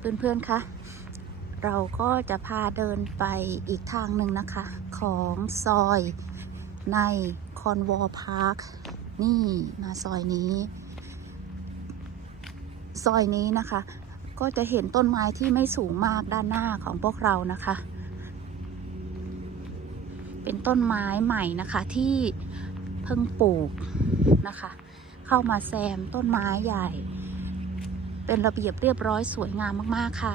เพื่อนๆ คะ เราก็จะพาเดินไปอีกทางหนึ่งนะคะ ของซอยในคอนวอลพาร์ค นี่มาซอยนี้ ซอยนี้นะคะ ก็จะเห็นต้นไม้ที่ไม่สูงมากด้านหน้าของพวกเรานะคะ เป็นต้นไม้ใหม่นะคะที่เพิ่งปลูกนะคะ เข้ามาแซมต้นไม้ใหญ่ เป็นระเบียบเรียบร้อยสวยงามมากๆค่ะ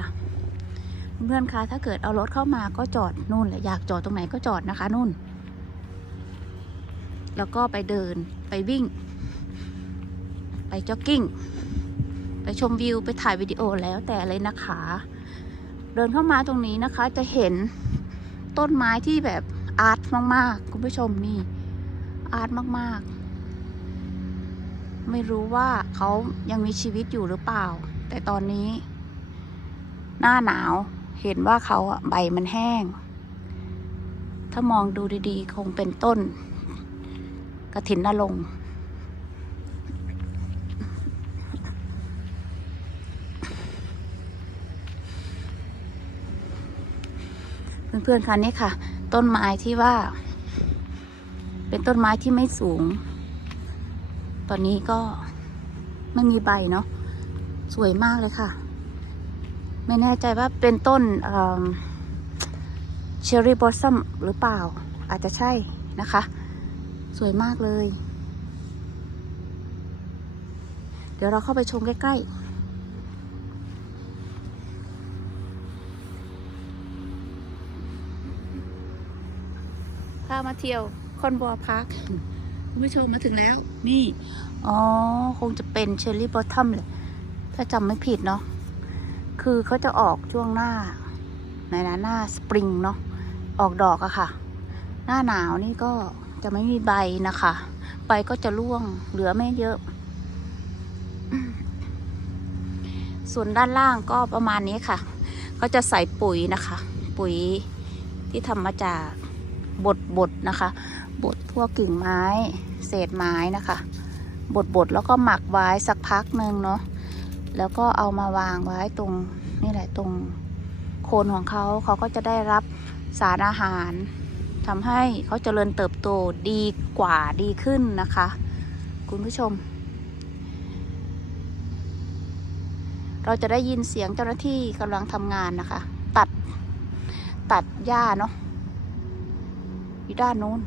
เพื่อนๆคะถ้าเกิดเอารถเข้ามาก็จอดนู่นแหละอยากจอดตรงไหนก็จอดนะคะนู่น แล้วก็ไปเดินไปวิ่ง ไปจ็อกกิ้ง ไปชมวิวไปถ่ายวิดีโอแล้วแต่เลยนะคะ เดินเข้ามาตรงนี้นะคะจะเห็นต้นไม้ที่แบบอาร์ตมากๆ คุณผู้ชมนี่อาร์ตมากๆ ไม่รู้ว่าเขายังมีชีวิตอยู่หรือเปล่า แต่ตอนนี้ หน้าหนาวเห็นว่าเขาอะใบมันแห้ง ถ้ามองดูดีๆ คงเป็นต้นกระถินนรงเพื่อนๆคะนี่ค่ะ ต้นไม้ที่ว่า เป็นต้นไม้ที่ไม่สูง ตอนนี้ก็ไม่มีใบเนาะสวยมากเลยค่ะ ไม่แน่ใจว่าเป็นต้นเชอร์รี่บอสซัมหรือเปล่า อาจจะใช่นะคะ สวยมากเลย เดี๋ยวเราเข้าไปชมใกล้ ๆพามาเที่ยวคอนบัวพาร์ค คุณผู้ชมมาถึงแล้ว นี่ อ๋อ คงจะเป็นเชอร์รี่บอททอมเลย ถ้าจำไม่ผิดเนาะ คือเขาจะออกช่วงหน้าในนะหน้าสปริงเนาะ ออกดอกอะค่ะ หน้าหนาวนี่ก็จะไม่มีใบนะคะ ใบก็จะร่วง เหลือไม่เยอะ ส่วนด้านล่างก็ประมาณนี้ค่ะ เขาจะใส่ปุ๋ยนะคะ ปุ๋ยที่ทำมาจากบดบดๆนะคะ บดพวกกิ่งไม้ เศษไม้นะคะ บดบดแล้วก็หมักไว้สักพักหนึ่งเนาะแล้วก็เอามาวางไว้ตรงนี่แหละตรงโคนของเขาเขาก็จะได้รับสารอาหารทำให้เขาเจริญเติบโตดีกว่าดีขึ้นนะคะ คุณผู้ชม เราจะได้ยินเสียงเจ้าหน้าที่กำลังทำงานนะคะ ตัดตัดหญ้าเนาะอยู่ด้านนู้น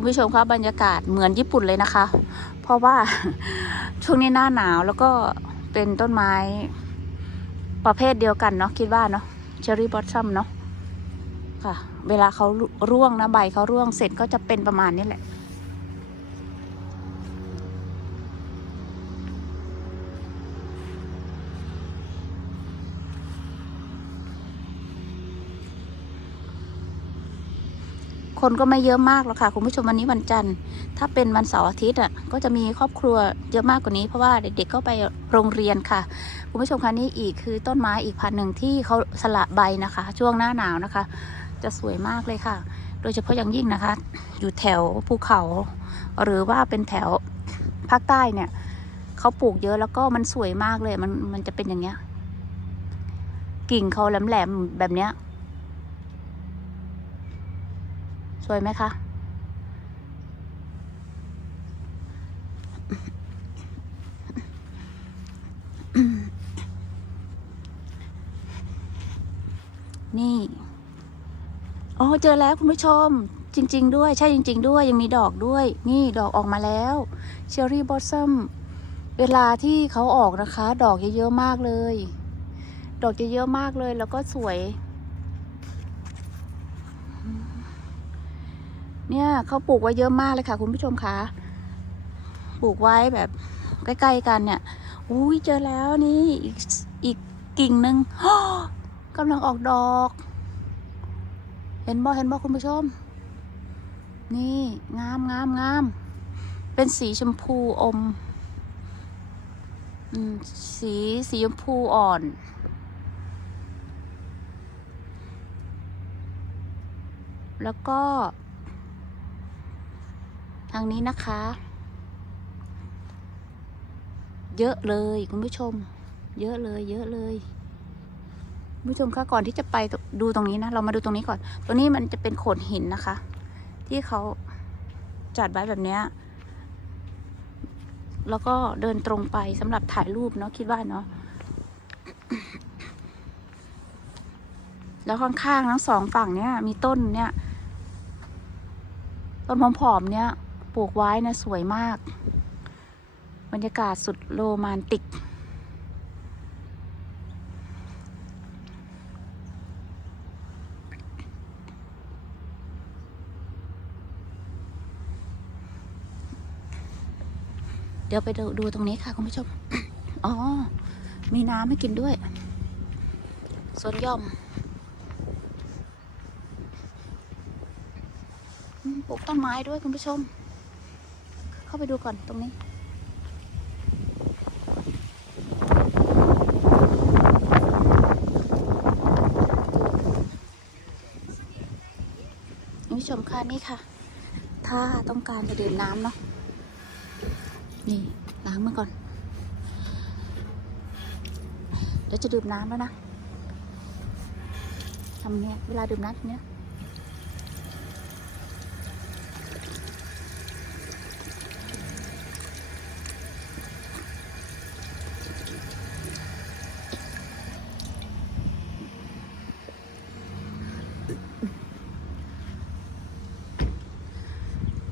คุณผู้ชมคะบรรยากาศเหมือนญี่ปุ่นเลยนะคะ เพราะว่าช่วงนี้หน้าหนาวแล้วก็เป็นต้นไม้ประเภทเดียวกันเนาะคิดว่าเนาะเชอร์รี่บอทซัมเนาะค่ะ เวลาเขาร่วงนะใบเขาร่วงเสร็จก็จะเป็นประมาณนี้แหละ คนก็ไม่เยอะมากหรอกค่ะ คุณผู้ชมวันนี้วันจันทร์ ถ้าเป็นวันเสาร์อาทิตย์อะก็จะมีครอบครัวเยอะมากกว่านี้เพราะว่าเด็กๆก็ไปโรงเรียนค่ะ คุณผู้ชมคะนี่อีกคือต้นไม้อีกพันหนึ่งที่เขาสละใบนะคะ ช่วงหน้าหนาวนะคะ จะสวยมากเลยค่ะ โดยเฉพาะอย่างยิ่งนะคะ อยู่แถวภูเขา หรือว่าเป็นแถวภาคใต้เนี่ยเขาปลูกเยอะแล้วก็มันสวยมากเลยมันมันจะเป็นอย่างเงี้ยกิ่งเขาแหลมๆแบบเนี้ย ส วยไหมคะ นี่ อ๋อ เจอแล้วคุณผู้ชม จริง ๆ ด้วย ใช่จริง ๆ ด้วย ยังมีดอกด้วย นี่ดอกออกมาแล้ว เชอร์รี่บอสซัม เวลาที่เขาออกนะคะ ดอกเยอะๆมากเลย ดอกจะเยอะมากเลย แล้วก็สวย เนี่ยเขาปลูกไว้เยอะมากเลยค่ะ คุณผู้ชมคะปลูกไว้แบบใกล้ๆกันเนี่ย อุ้ยเจอแล้วนี่อีกอีกกิ่งหนึ่งกำลังออกดอก เห็นบ่เห็นบ่คุณผู้ชม นี่งามงามงาม เป็นสีชมพูอมอืมสีสีชมพูอ่อน แล้วก็ ทางนี้นะคะ เยอะเลยคุณผู้ชม เยอะเลย เยอะเลยคุณผู้ชมคะก่อนที่จะไปดูตรงนี้นะ เรามาดูตรงนี้ก่อน ตรงนี้มันจะเป็นโขดหินนะคะ ที่เขาจัดไว้แบบเนี้ยแล้วก็เดินตรงไปสำหรับถ่ายรูปเนาะคิดว่าเนาะแล้วข้างๆทั้งสองฝั่งเนี่ยมีต้นเนี่ยต้นผอมๆเนี่ย ปลูกไว้นะสวยมาก บรรยากาศสุดโรแมนติก เดี๋ยวไปดูดูตรงนี้ค่ะคุณผู้ชม อ๋อ มีน้ำให้กินด้วยสวนย่อมปลูกต้นไม้ด้วยคุณผู้ชม เข้าไปดูก่อนตรงนี้คุณผู้ชมค่ะนี่ค่ะ ถ้าต้องการจะดื่มน้ำเนาะ นี่ล้างมือก่อน เดี๋ยวจะดื่มน้ำแล้วนะทำเนี้ยเวลาดื่มน้ำเนี้ย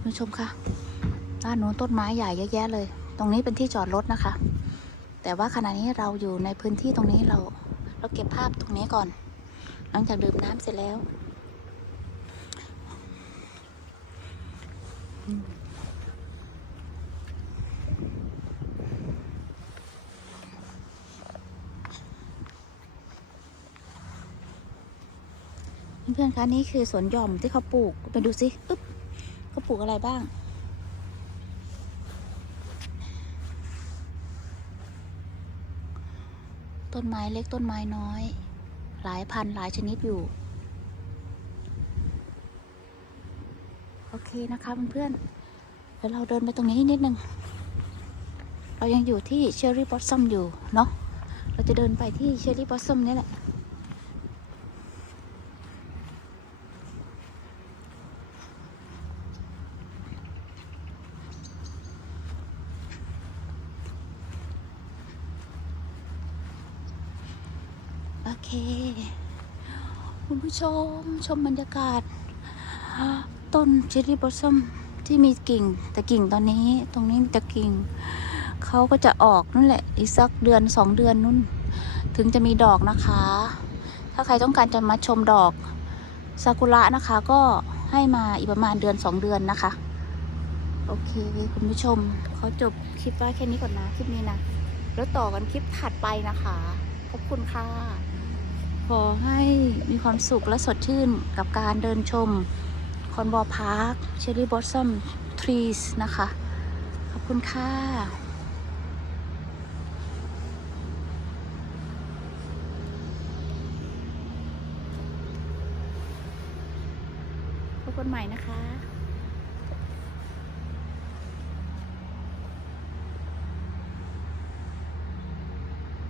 คุณผู้ชมค่ะด้านโน้นต้นไม้ใหญ่เยอะแยะเลย ตรงนี้เป็นที่จอดรถนะคะ แต่ว่าขณะนี้เราอยู่ในพื้นที่ตรงนี้เราเราเก็บภาพตรงนี้ก่อน หลังจากดื่มน้ำเสร็จแล้วเพื่อนๆคะนี่คือสวนหย่อมที่เขาปลูกไปดูสิอึ๊บ เขาปลูกอะไรบ้าง ต้นไม้เล็กต้นไม้น้อย หลายพันหลายชนิดอยู่ โอเคนะคะเพื่อนๆเดี๋ยวเราเดินไปตรงนี้นิดนึง เรายังอยู่ที่เชอร์รี่บอสซัมอยู่เนาะเราจะเดินไปที่เชอร์รี่บอสซัมนี่แหละ เค คุณผู้ชมชมบรรยากาศ ต้นเชอรี่บอสซัมที่มีกิ่ง แต่กิ่งตอนนี้ตรงนี้มีแต่กิ่ง เขาก็จะออกนั่นแหละ อีกสักเดือนสองเดือนนู่น ถึงจะมีดอกนะคะ ถ้าใครต้องการจะมาชมดอกซากุระนะคะ ก็ให้มาอีกประมาณเดือนสองเดือนนะคะ โอเค คุณผู้ชมเขาจบคลิปไว้แค่นี้ก่อนนะ คลิปนี้นะ แล้วต่อกันคลิปถัดไปนะคะ ขอบคุณค่ะ ขอให้มีความสุขและสดชื่นกับการเดินชมคอนบอพาร์คเชอรี่บอสซัมทรีสนะคะ ขอบคุณค่ะ พบกันใหม่นะคะ